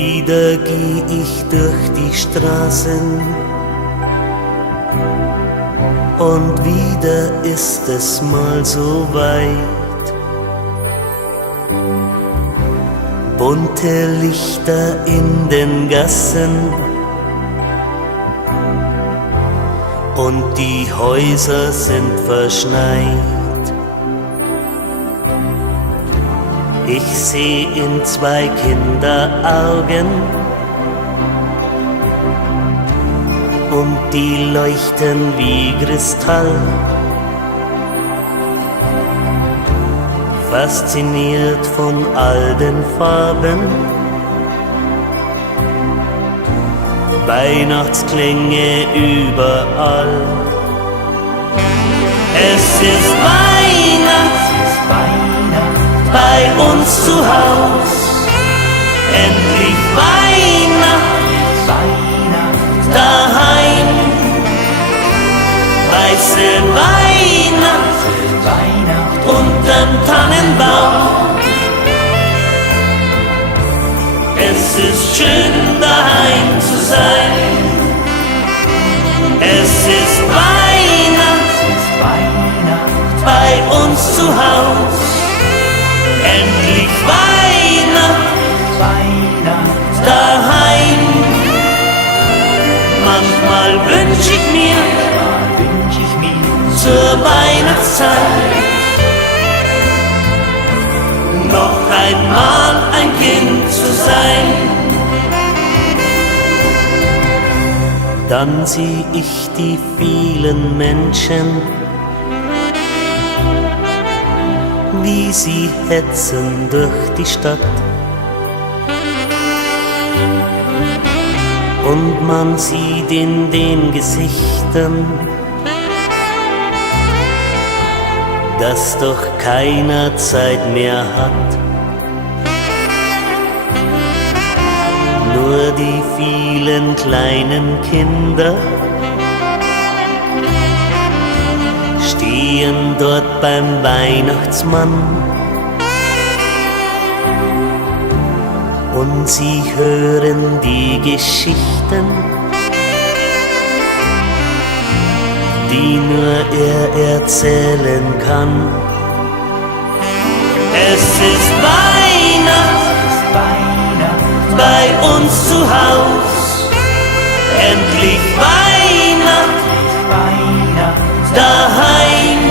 Wieder geh ich durch die Straßen und wieder ist es mal so weit. Bunte Lichter in den Gassen und die Häuser sind verschneit. Ich seh in zwei Kinderaugen und die leuchten wie Kristall. Fasziniert von all den Farben, Weihnachtsklänge überall. Es ist Weihnacht bei uns zu Haus, endlich Weihnacht daheim. Weiße Weihnacht unterm Tannenbaum. Es ist schön daheim zu sein. Es ist Weihnacht bei uns zu Haus. Endlich Weihnacht daheim. Manchmal wünsch ich mir zur Weihnachtszeit noch einmal ein Kind zu sein. Dann sieh ich die vielen Menschen, wie sie hetzen durch die Stadt. Und man sieht in den Gesichtern, dass doch keiner Zeit mehr hat. Nur die vielen kleinen Kinder stehen dort beim Weihnachtsmann und sie hören die Geschichten, die nur er erzählen kann. Es ist Weihnacht bei uns zu Haus, endlich Weihnacht daheim.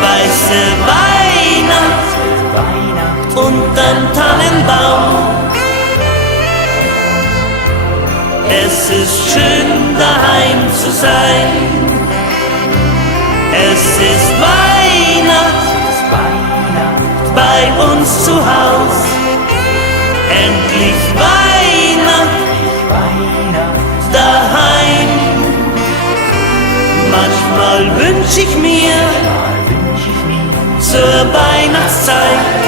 Weiße Weihnacht unterm Tannenbaum. Es ist schön daheim zu sein. Es ist Weihnacht bei uns zu Haus. Endlich Weihnacht daheim. Manchmal wünsch ich mir zur Weihnachtszeit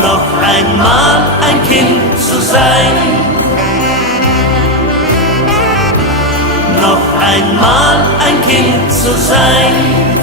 noch einmal ein Kind zu sein. Noch einmal ein Kind zu sein.